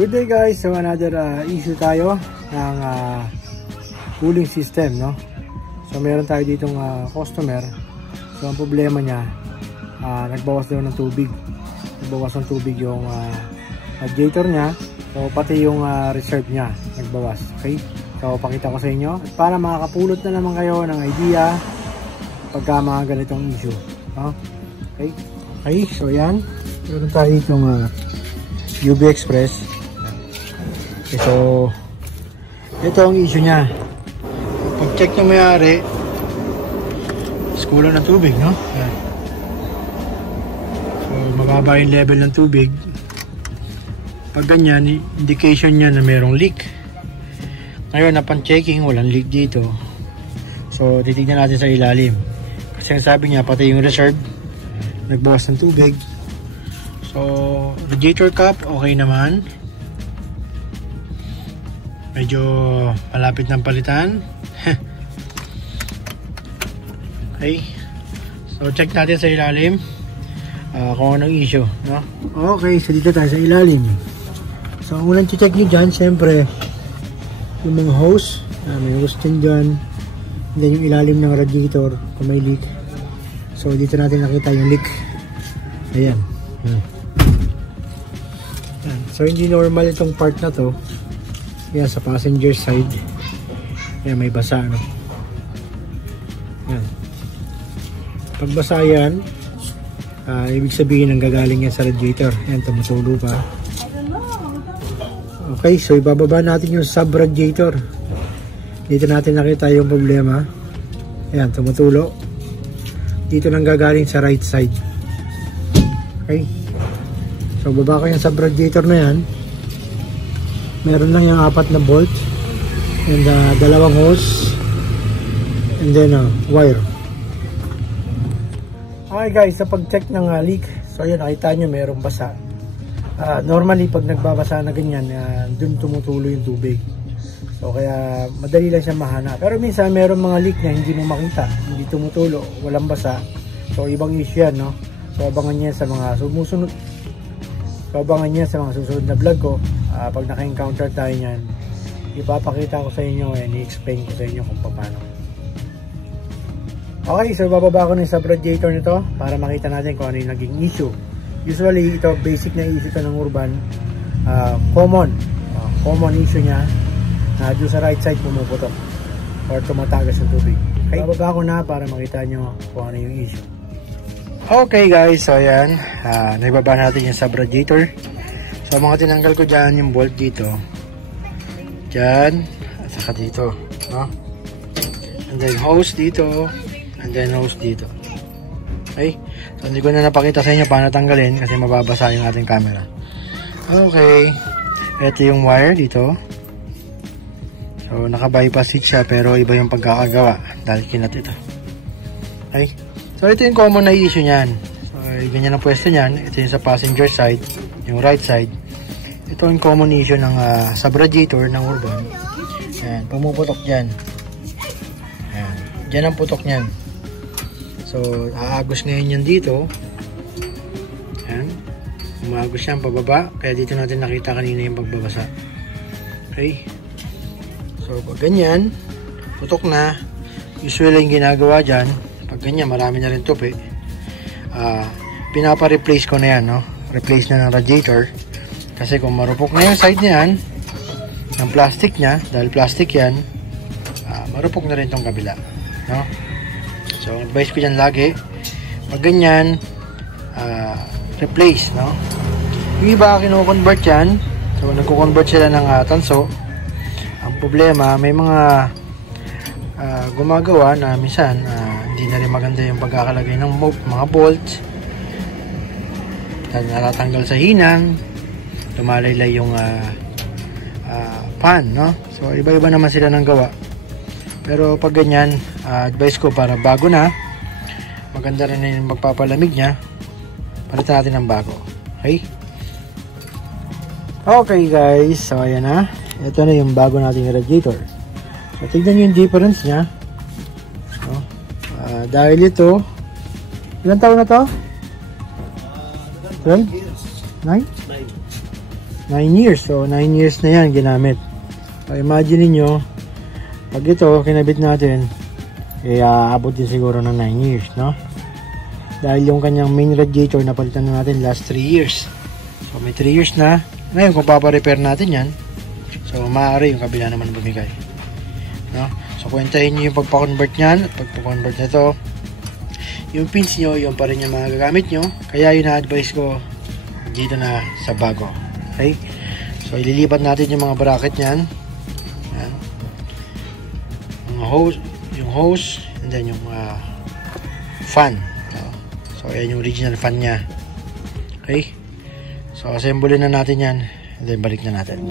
Good day guys, so another issue tayo ng cooling system, no? So meron tayo ditong customer. So ang problema niya, nagbawas daw ng tubig. Nagbawas ng tubig yung radiator niya. So pati yung reserve niya nagbawas. Okay? So pakita ko sa inyo at para makakapulot na naman kayo ng idea pagka mga ganitong issue, no? Okay? Okay, so yan. Meron tayo itong UV Express. Okay, so ito ang issue niya. Pag check ng may-ari, kulang ng tubig, no? Yan. So mababa yung level ng tubig. Pag ganyan, indication niya na mayroong leak. Ngayon, upon checking, walang leak dito. So titignan natin sa ilalim. Kasi ang sabi niya, pati yung reserve nagbawas ng tubig. So radiator cap okay naman. Medyo malapit ng palitan. Okay. So check natin sa ilalim kung anong issue, no? Okay, so dito tayo sa ilalim. So ang unang check nyo dyan, syempre yung mga hose, may hose din dyan. Then yung ilalim ng radiator kung may leak. So dito natin nakita yung leak. Ayan. So hindi normal itong part na to. Yan, sa passenger side. Yan, may basa, no? Yan. Pag basa yan, ibig sabihin ang gagaling yan sa radiator. Yan, tumutulo pa. Okay, so ibababa natin yung sub radiator. Dito natin nakita yung problema. Yan, tumutulo. Dito nang gagaling sa right side. Okay. So baba ko yung sub radiator na yan. Meron lang yung 4 na bolt and dalawang hose and then wire. Okay guys, sa pag-check ng leak, so yun, nakita nyo merong basa. Normally pag nagbabasa na ganyan, dun tumutulo yung tubig. So kaya madali lang siya mahana. Pero minsan merong mga leak na hindi mo makita, hindi tumutulo, walang basa. So ibang issue yan, no? So abangan niya sa mga sumusunod. So abangan niya sa mga susunod na vlog ko. Pag naka-encounter tayo niyan, ipapakita ko sa inyo and i-explain ko sa inyo kung paano. Okay, so bababa ko na yung sub-radiator nito para makita natin kung ano yung naging issue. Usually, ito basic na issue ito ng Urban. Common issue niya na doon sa right side pumuputok or tumatagas yung tubig. Okay, bababa ko na para makita nyo kung ano yung issue. Okay guys, so ayan, naibaba natin yung sub-radiator. So mga tinanggal ko dyan yung bolt dito, dyan at saka dito, no? And then hose dito, and then hose dito. Okay, so hindi ko na napakita sa inyo paano tanggalin kasi mababasa yung ating camera. Okay, ito yung wire dito. So naka-bypass seat siya pero iba yung pagkakagawa dahil kinat ito. Okay, so ito yung common na issue nyan. So ganyan ang pwesto nyan. Ito yung sa passenger side, yung right side. Ito yung common issue ng sub-radiator ng Urban. Ayan, pumuputok dyan. Ayan, dyan ang putok nyan. So, aagos ngayon yan dito. Ayan, umaagos yan pababa. Kaya dito natin nakita kanina yung pagbabasa. Okay. So, pag ganyan, putok na. Usually yung ginagawa dyan, pag ganyan, marami na rin tupi. Pinapa-replace ko na yan, no? Replace na ng radiator. Kasi kung marupok na yung side niyan, ng plastic niya, dahil plastic yan, marupok na rin itong kabila. No? So, advice ko dyan lagi, pag ganyan, replace. No? Yung iba, kinukonvert yan. So, nagko-convert sila ng tanso. Ang problema, may mga gumagawa na minsan, hindi na rin maganda yung pagkakalagay ng mga bolts. Natatanggal sa hinang. Lumalaylay yung pan, no? So iba-iba naman sila ng gawa. Pero pag ganyan, advice ko para bago na, maganda rin yung magpapalamig niya, palitan natin ng bago. Okay? Okay guys, so ayan na. Ito na yung bago nating radiator. So tignan nyo yung difference niya. So, dahil ito, ilang taon na to? 12? 9? years. So 9 years na yan ginamit. So imagine niyo pag ito kinabit natin, aabot din siguro ng 9 years, no? Dahil yung kanyang main radiator napalitan na natin last 3 years. So may 3 years na. Ngayon kung papa-repair natin yan, so maaari yung kabila naman bumigay, no? So kwentahin niyo yung pagpa-convert niyan at pagpa-convert nito. Yung pins nyo, yung pa rin yung mga gagamit nyo. Kaya yung na-advise ko dito na sa bago. Okay? So ililipat natin yung mga bracket niyan. Yan. Yung hose and then yung fan. So ayan yung original fan nya. Okay? So assemble na natin yan and then balik na natin.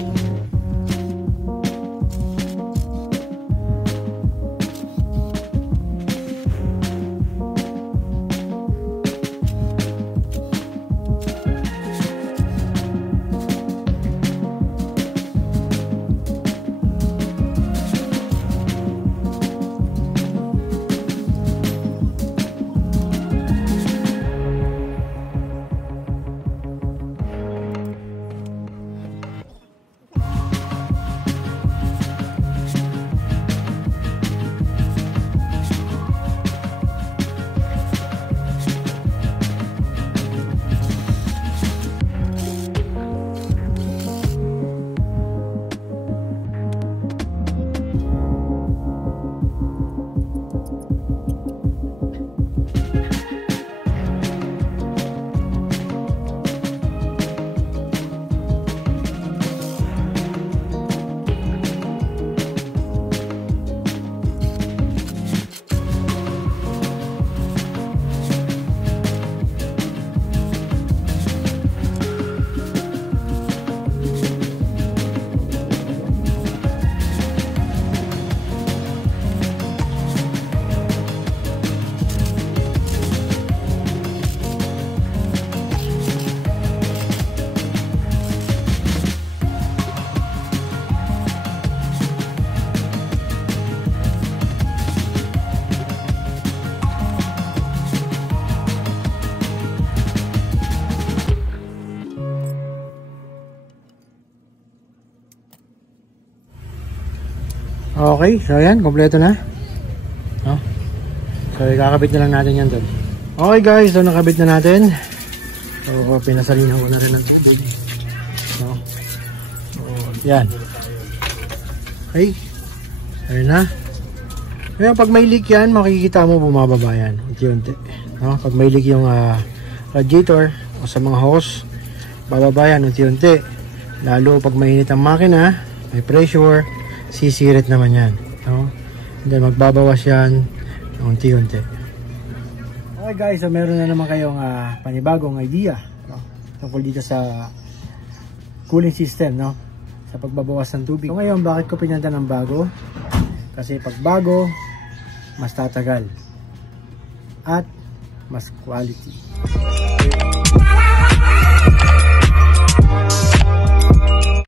Okay, so yan, kompleto na. No? So ikakabit na lang natin yan doon. Okay guys, so nakabit na natin. So pinasalinaw ko na rin ng tubig. No? So yan. Okay. Ayun na. Ngayon pag may leak yan, makikita mo bumababa yan. Unti-unti. No? Pag may leak yung radiator o sa mga hose, bababa yan unti-unti. Lalo pag mainit ang makina, may pressure, sisirit naman yan, no? Then magbabawas yan unti-unti. Okay guys, so meron na naman kayong panibagong idea, no? Tungkol dito sa cooling system, no? Sa pagbabawas ng tubig. So ngayon, bakit ko pinanda ng bago? Kasi pag bago, mas tatagal at mas quality.